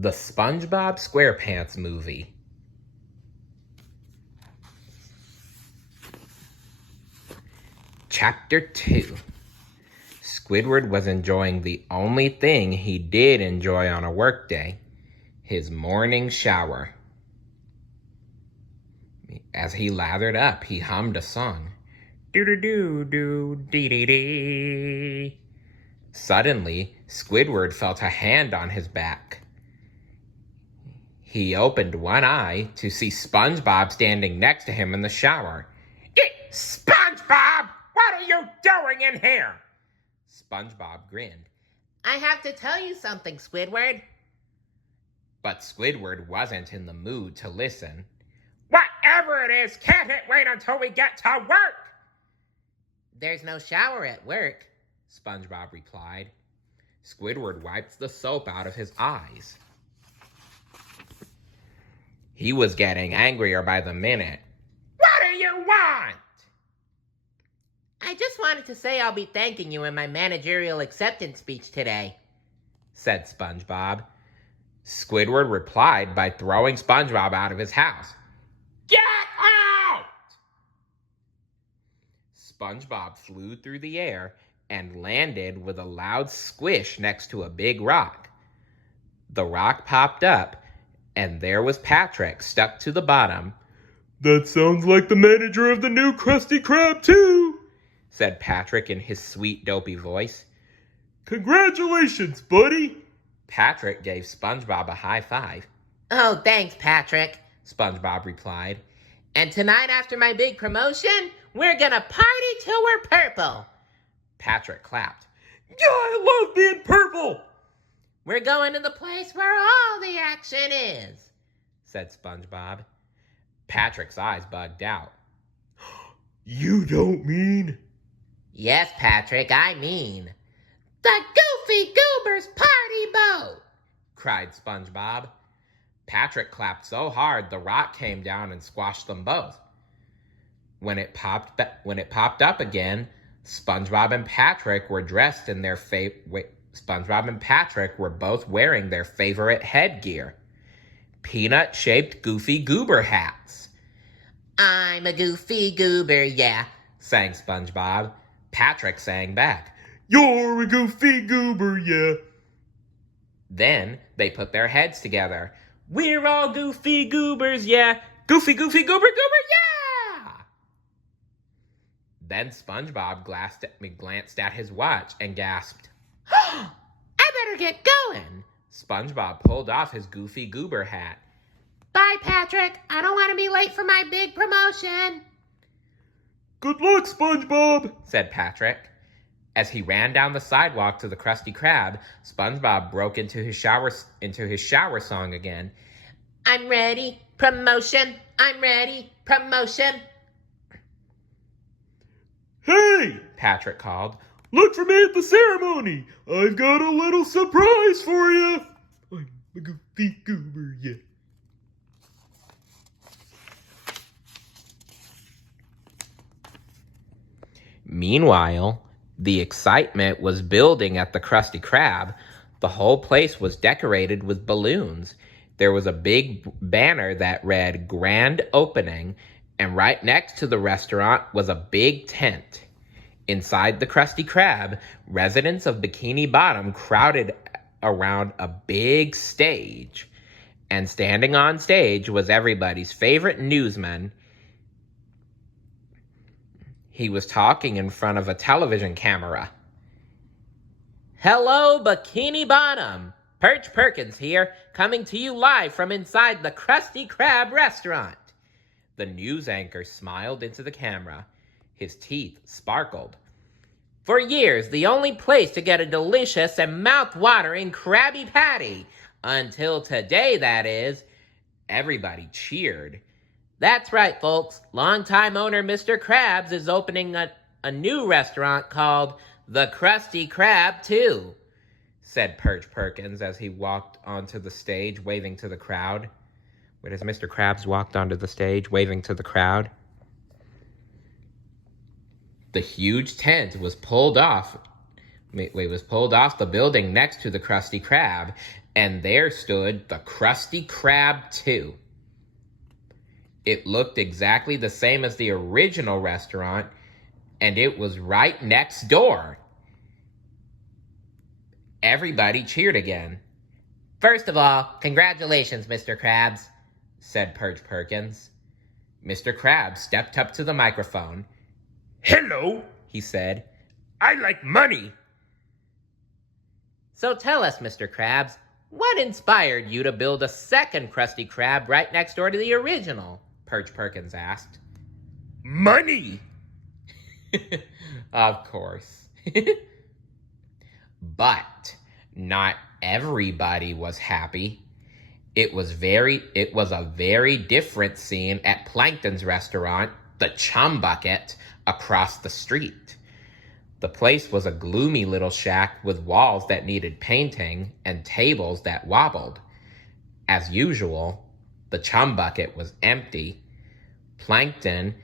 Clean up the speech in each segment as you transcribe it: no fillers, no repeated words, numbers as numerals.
The SpongeBob SquarePants movie. Chapter 2. Squidward was enjoying the only thing he did enjoy on a workday, his morning shower. As he lathered up, he hummed a song. Do-do-do-do-dee-dee-dee. Suddenly, Squidward felt a hand on his back. He opened one eye to see SpongeBob standing next to him in the shower. SpongeBob! What are you doing in here? SpongeBob grinned. I have to tell you something, Squidward. But Squidward wasn't in the mood to listen. Whatever it is, can't it wait until we get to work? There's no shower at work, SpongeBob replied. Squidward wiped the soap out of his eyes. He was getting angrier by the minute. What do you want? I just wanted to say I'll be thanking you in my managerial acceptance speech today, said SpongeBob. Squidward replied by throwing SpongeBob out of his house. Get out! SpongeBob flew through the air and landed with a loud squish next to a big rock. The rock popped up, and there was Patrick stuck to the bottom. That sounds like the manager of the new Krusty Krab, too, said Patrick in his sweet, dopey voice. Congratulations, buddy! Patrick gave SpongeBob a high five. Oh, thanks, Patrick, SpongeBob replied. And tonight after my big promotion, we're gonna party till we're purple. Patrick clapped. Yeah, I love being purple! We're going to the place where all the action is, said SpongeBob. Patrick's eyes bugged out. You don't mean? Yes, Patrick, I mean. The Goofy Goobers party boat, cried SpongeBob. Patrick clapped so hard the rock came down and squashed them both. When it popped up again, SpongeBob and Patrick were dressed in their SpongeBob and Patrick were both wearing their favorite headgear, peanut-shaped Goofy Goober hats. I'm a Goofy Goober, yeah, sang SpongeBob. Patrick sang back, You're a Goofy Goober, yeah. Then they put their heads together. We're all Goofy Goobers, yeah. Goofy, Goofy, Goober, Goober, yeah! Then SpongeBob glanced at his watch and gasped, I better get going. SpongeBob pulled off his Goofy Goober hat. Bye, Patrick. I don't want to be late for my big promotion. Good luck, SpongeBob, said Patrick. As he ran down the sidewalk to the Krusty Krab, SpongeBob broke into his shower song again. I'm ready. Promotion. I'm ready. Promotion. Hey, Patrick called. Look for me at the ceremony. I've got a little surprise for you. I'm a Goofy Goober, yeah. Meanwhile, the excitement was building at the Krusty Krab. The whole place was decorated with balloons. There was a big banner that read Grand Opening, and right next to the restaurant was a big tent. Inside the Krusty Krab, residents of Bikini Bottom crowded around a big stage. And standing on stage was everybody's favorite newsman. He was talking in front of a television camera. Hello, Bikini Bottom. Perch Perkins here, coming to you live from inside the Krusty Krab restaurant. The news anchor smiled into the camera. His teeth sparkled. For years, the only place to get a delicious and mouth-watering Krabby Patty. Until today, that is. Everybody cheered. That's right, folks. Longtime owner Mr. Krabs is opening a new restaurant called The Krusty Krab, too, said Perch Perkins as he walked onto the stage, waving to the crowd. Wait, as Mr. Krabs walked onto the stage, waving to the crowd. The huge tent was pulled off It was pulled off the building next to the Krusty Krab, and there stood the Krusty Krab 2. It looked exactly the same as the original restaurant, and it was right next door. Everybody cheered again. First of all, congratulations, Mr. Krabs, said Perch Perkins. Mr. Krabs stepped up to the microphone. Hello, he said. I like money. So tell us, Mr. Krabs, what inspired you to build a second Krusty Krab right next door to the original? Perch Perkins asked. Money! Of course. But not everybody was happy. It was a very different scene at Plankton's restaurant, the Chum Bucket, across the street. The place was a gloomy little shack with walls that needed painting and tables that wobbled. As usual, the Chum Bucket was empty. Plankton,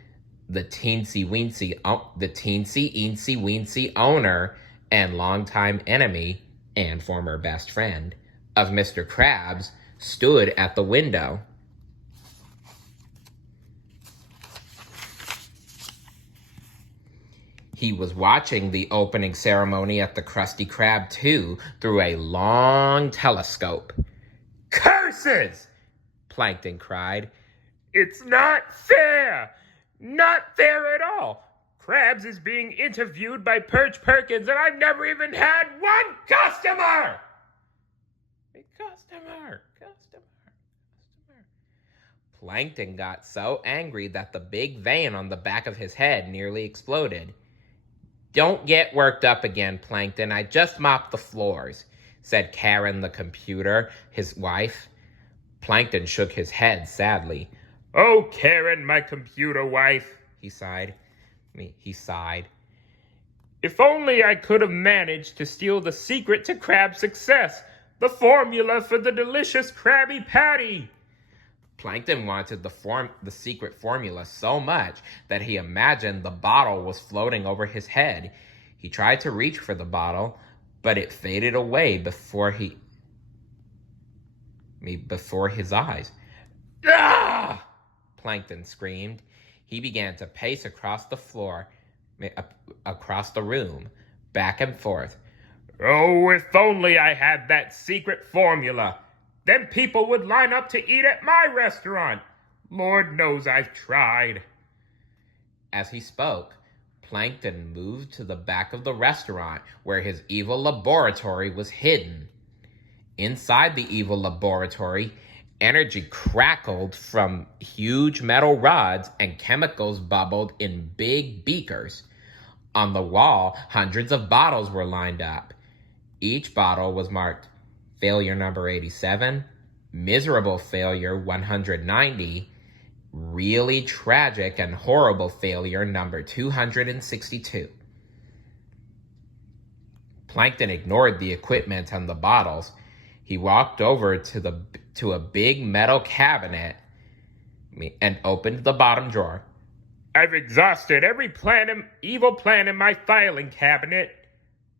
the teensy-weensy owner and longtime enemy and former best friend of Mr. Krabs, stood at the window. He was watching the opening ceremony at the Krusty Krab 2 through a long telescope. Curses! Plankton cried. It's not fair! Not fair at all! Krabs is being interviewed by Perch Perkins and I've never even had one customer! Customer. Plankton got so angry that the big vein on the back of his head nearly exploded. Don't get worked up again, Plankton. I just mopped the floors, said Karen the computer, his wife. Plankton shook his head sadly. Oh, Karen, my computer wife, he sighed. If only I could have managed to steal the secret to Krab's success, the formula for the delicious Krabby Patty. Plankton wanted the secret formula so much that he imagined the bottle was floating over his head. He tried to reach for the bottle, but it faded away before his eyes. Ah! Plankton screamed. He began to pace across the floor, across the room, back and forth. Oh, if only I had that secret formula. Then people would line up to eat at my restaurant. Lord knows I've tried. As he spoke, Plankton moved to the back of the restaurant where his evil laboratory was hidden. Inside the evil laboratory, energy crackled from huge metal rods and chemicals bubbled in big beakers. On the wall, hundreds of bottles were lined up. Each bottle was marked Failure number 87, Miserable Failure 190, Really Tragic and Horrible Failure number 262. Plankton ignored the equipment and the bottles. He walked over to a big metal cabinet and opened the bottom drawer. I've exhausted every evil plan in my filing cabinet,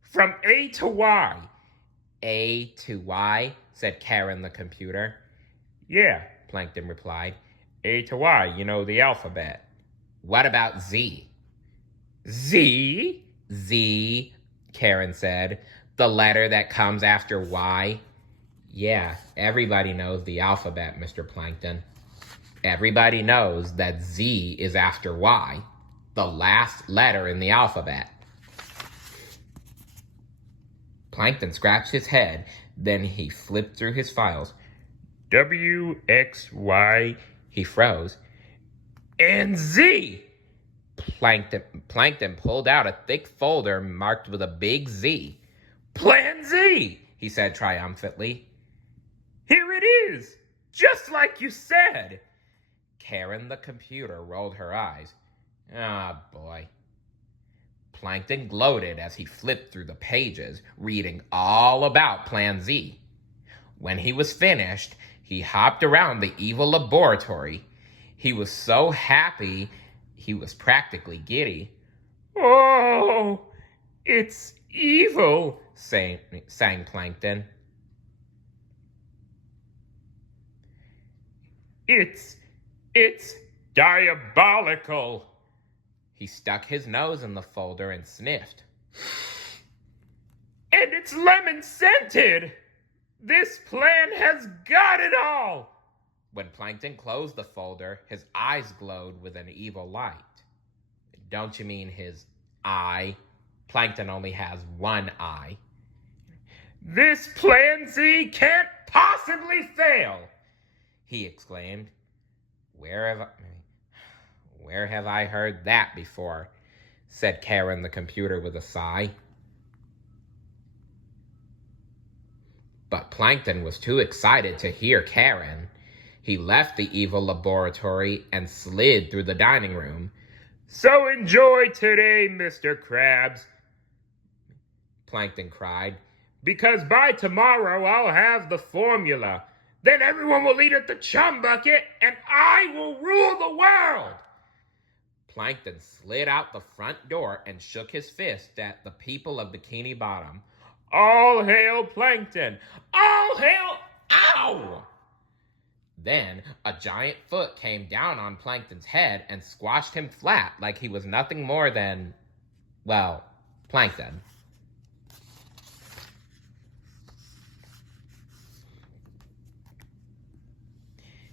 from A to Y. A to Y, said Karen the computer. Yeah, Plankton replied. A to Y, you know, the alphabet. What about Z? Z? Z, Karen said. The letter that comes after Y. Yeah, everybody knows the alphabet, Mr. Plankton. Everybody knows that Z is after Y, the last letter in the alphabet. Plankton scratched his head, then he flipped through his files. W, X, Y, he froze. And Z! Plankton pulled out a thick folder marked with a big Z. Plan Z, he said triumphantly. Here it is, just like you said. Karen the computer rolled her eyes. Ah, boy. Plankton gloated as he flipped through the pages, reading all about Plan Z. When he was finished, he hopped around the evil laboratory. He was so happy, he was practically giddy. Oh, it's evil, sang Plankton. It's diabolical. He stuck his nose in the folder and sniffed. And it's lemon-scented. This plan has got it all. When Plankton closed the folder, his eyes glowed with an evil light. Don't you mean his eye? Plankton only has one eye. This plan Z can't possibly fail, he exclaimed. Where have I heard that before? Said Karen the computer with a sigh. But Plankton was too excited to hear Karen. He left the evil laboratory and slid through the dining room. So enjoy today, Mr. Krabs, Plankton cried. Because by tomorrow I'll have the formula. Then everyone will eat at the chum bucket and I will rule the world. Plankton slid out the front door and shook his fist at the people of Bikini Bottom. All hail Plankton! All hail... Ow! Then a giant foot came down on Plankton's head and squashed him flat like he was nothing more than, well, Plankton.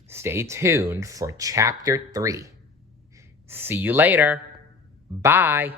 Stay tuned for Chapter 3. See you later. Bye.